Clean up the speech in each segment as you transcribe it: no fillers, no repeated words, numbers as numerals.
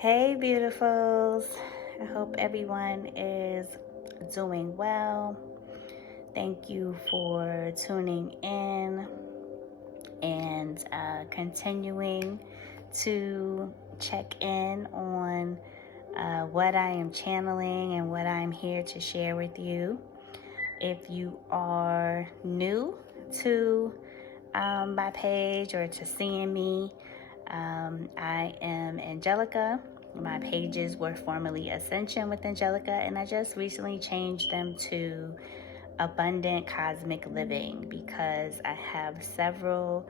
Hey, beautifuls. I hope everyone is doing well. Thank you for tuning in and continuing to check in on what I am channeling and what I'm here to share with you. If you are new to my page or to seeing me, I am Angelica. My pages were formerly Ascension with Angelica, and I just recently changed them to Abundant Cosmic Living because I have several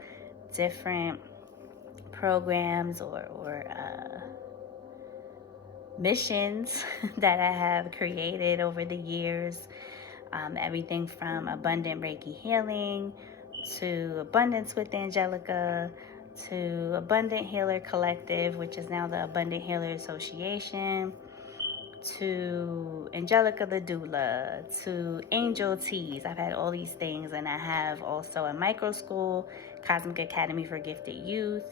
different programs or missions that I have created over the years. Everything from Abundant Reiki Healing to Abundance with Angelica to Abundant Healer Collective, which is now the Abundant Healer Association, to Angelica the Doula, to Angel Teas. I've had all these things, and I have also a micro school, Cosmic Academy for Gifted Youth.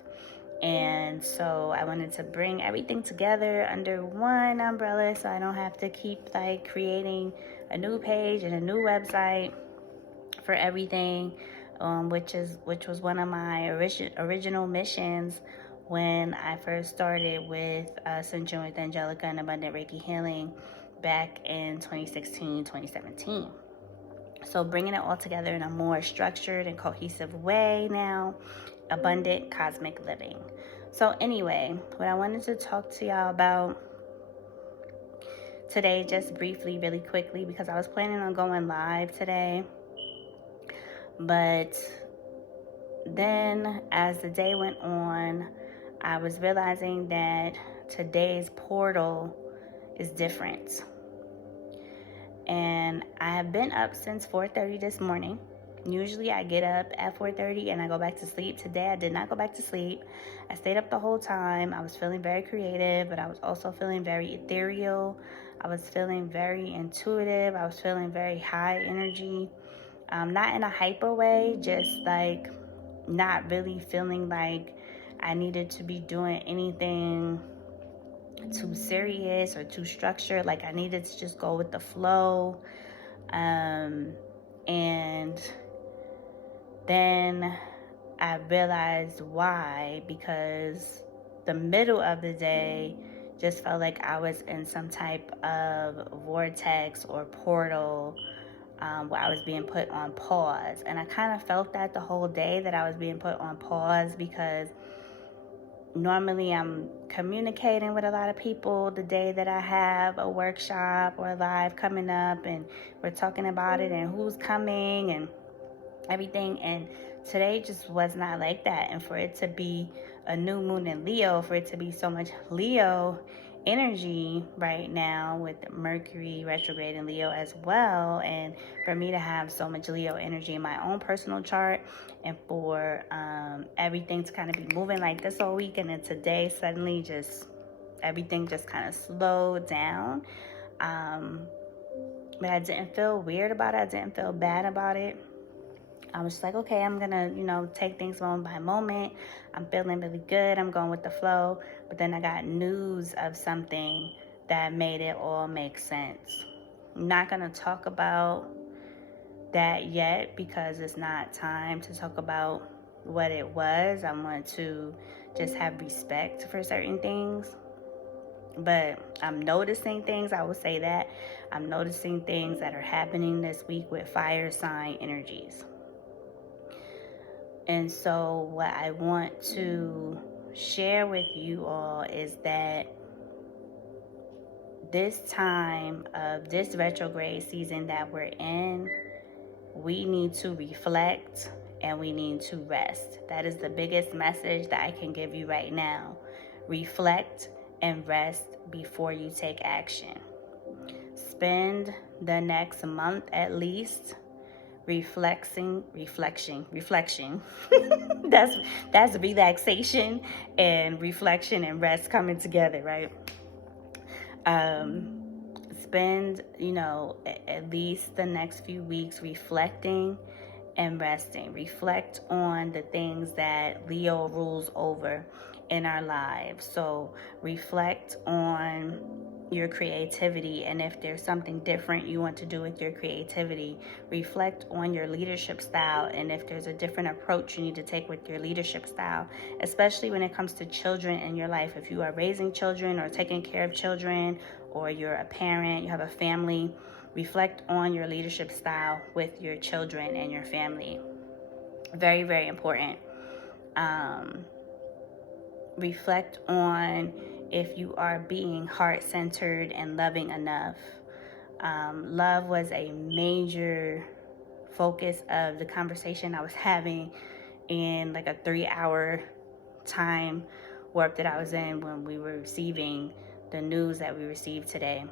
And so I wanted to bring everything together under one umbrella so I don't have to keep creating a new page and a new website for everything, which was one of my original missions when I first started with Ascension with Angelica and Abundant Reiki Healing back in 2016, 2017. So bringing it all together in a more structured and cohesive way now, Abundant Cosmic Living. So anyway, what I wanted to talk to y'all about today, just briefly, really quickly, because I was planning on going live today, but then as the day went on, I was realizing that today's portal is different. And I have been up since 4:30 this morning. Usually I get up at 4:30 and I go back to sleep. Today I did not go back to sleep. I stayed up the whole time. I was feeling very creative, but I was also feeling very ethereal. I was feeling very intuitive. I was feeling very high energy. Not in a hyper way, just like not really feeling like I needed to be doing anything too serious or too structured. Like I needed to just go with the flow. And then I realized why, because the middle of the day just felt like I was in some type of vortex or portal where I was being put on pause. And I kind of felt that the whole day, that I was being put on pause, because normally I'm communicating with a lot of people the day that I have a workshop or a live coming up, and we're talking about it and who's coming and everything. And today just was not like that. And for it to be a new moon in Leo, for it to be so much Leo energy right now with Mercury retrograde in Leo as well, and for me to have so much Leo energy in my own personal chart, and for everything to kind of be moving like this all week, and then today suddenly just everything just kind of slowed down. But I didn't feel weird about it. I didn't feel bad about it. I was like, okay, I'm gonna, take things moment by moment. I'm feeling really good. I'm going with the flow. But then I got news of something that made it all make sense. I'm not gonna talk about that yet because it's not time to talk about what it was. I want to just have respect for certain things. But I'm noticing things, I will say that. I'm noticing things that are happening this week with fire sign energies. And so what I want to share with you all is that this time of this retrograde season that we're in, we need to reflect and we need to rest. That is the biggest message that I can give you right now. Reflect and rest before you take action. Spend the next month at least reflection. that's relaxation and reflection and rest coming together, right? Spend at least the next few weeks reflecting and resting. Reflect on the things that Leo rules over in our lives. So reflect on your creativity, and if there's something different you want to do with your creativity, reflect on your leadership style, and if there's a different approach you need to take with your leadership style, especially when it comes to children in your life. If you are raising children or taking care of children, or you're a parent, you have a family, reflect on your leadership style with your children and your family. Very, very important. Reflect on if you are being heart-centered and loving enough. Love was a major focus of the conversation I was having in like a 3-hour time warp that I was in when we were receiving the news that we received today.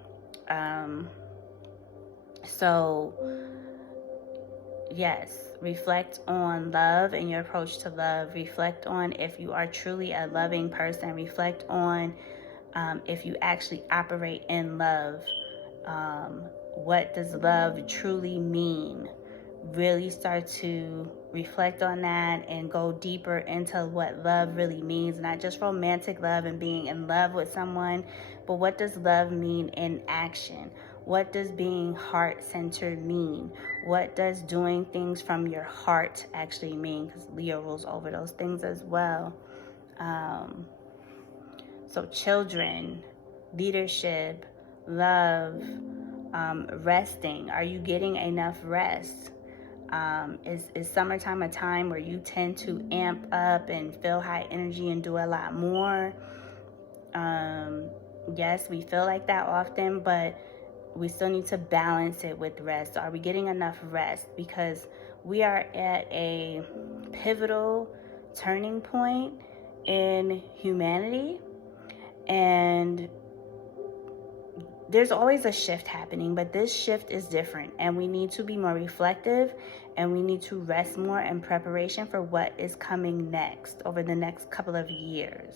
So yes, reflect on love and your approach to love. Reflect on if you are truly a loving person. Reflect on if you actually operate in love. What does love truly mean? Really start to reflect on that and go deeper into what love really means. Not just romantic love and being in love with someone, but what does love mean in action? What does being heart-centered mean? What does doing things from your heart actually mean? Because Leo rules over those things as well. So children, leadership, love, resting. Are you getting enough rest? Is summertime a time where you tend to amp up and feel high energy and do a lot more? Yes, we feel like that often, but we still need to balance it with rest. Are we getting enough rest? Because we are at a pivotal turning point in humanity, and there's always a shift happening, but this shift is different, and we need to be more reflective, and we need to rest more in preparation for what is coming next over the next couple of years.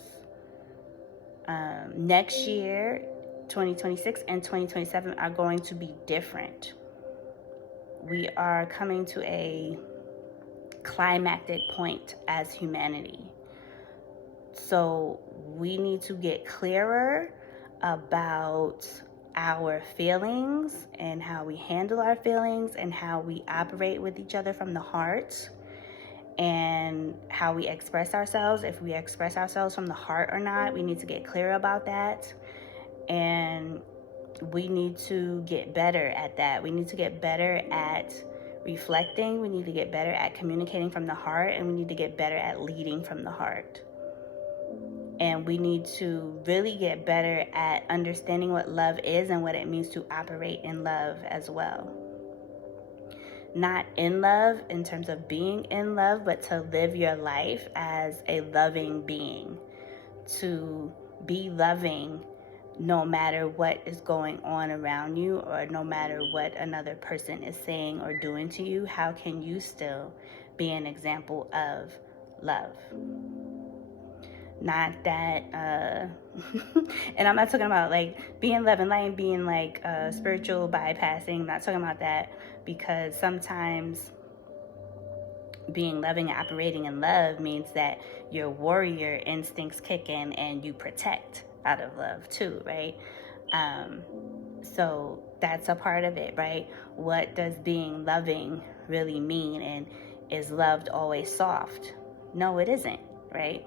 Next year, 2026 and 2027 are going to be different. We are coming to a climactic point as humanity. So we need to get clearer about our feelings and how we handle our feelings and how we operate with each other from the heart, and how we express ourselves. If we express ourselves from the heart or not, we need to get clear about that. And we need to get better at that. We need to get better at reflecting. We need to get better at communicating from the heart, and we need to get better at leading from the heart. And we need to really get better at understanding what love is and what it means to operate in love as well. Not in love in terms of being in love, but to live your life as a loving being. To be loving no matter what is going on around you, or no matter what another person is saying or doing to you. How can you still be an example of love? Not that and I'm not talking about like being love and light and being like spiritual bypassing. I'm not talking about that, because sometimes being loving and operating in love means that your warrior instincts kick in and you protect out of love too, right? So that's a part of it, right? What does being loving really mean? And is loved always soft? No, it isn't, right?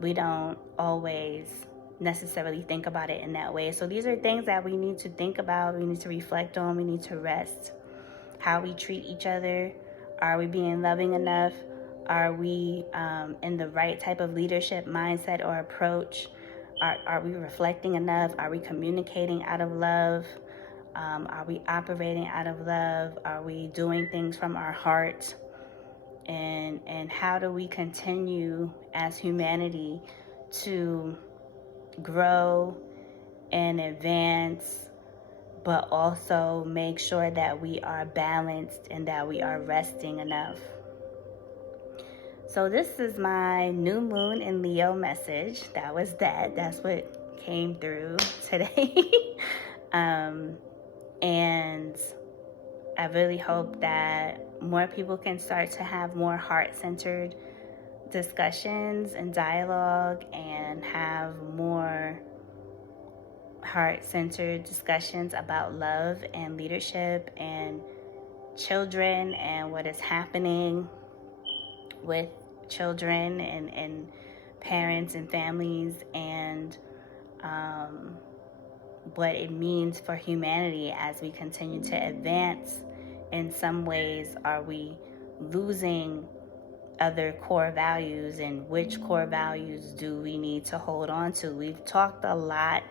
We don't always necessarily think about it in that way. So these are things that we need to think about. We need to reflect on. We need to rest. How we treat each other. Are we being loving enough? Are we in the right type of leadership mindset or approach? Are we reflecting enough? Are we communicating out of love? Are we operating out of love? Are we doing things from our heart? And how do we continue as humanity to grow and advance, but also make sure that we are balanced and that we are resting enough? So this is my new moon in Leo message. That's what came through today. And I really hope that more people can start to have more heart-centered discussions and dialogue and have more heart-centered discussions about love and leadership and children and what is happening with children and parents and families, and what it means for humanity as we continue to advance. In some ways, are we losing other core values, and which core values do we need to hold on to? We've talked a lot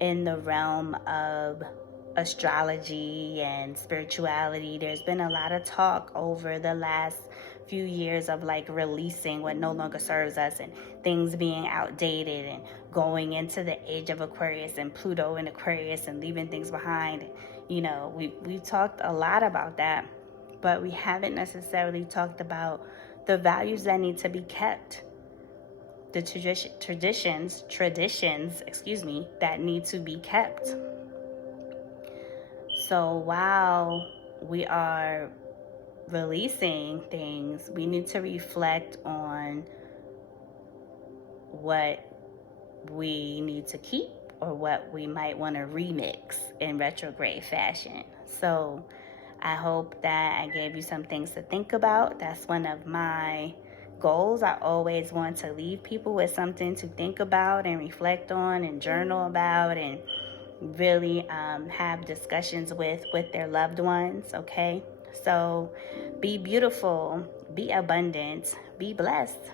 in the realm of astrology and spirituality. There's been a lot of talk over the last few years of like releasing what no longer serves us and things being outdated and going into the age of Aquarius and Pluto in Aquarius and leaving things behind. You know, we've talked a lot about that, but we haven't necessarily talked about the values that need to be kept, the traditions, that need to be kept. So while we are releasing things, we need to reflect on what we need to keep or what we might want to remix in retrograde fashion. So I hope that I gave you some things to think about. That's one of my goals. I always want to leave people with something to think about and reflect on and journal about and really have discussions with their loved ones, okay? So be beautiful, be abundant, be blessed.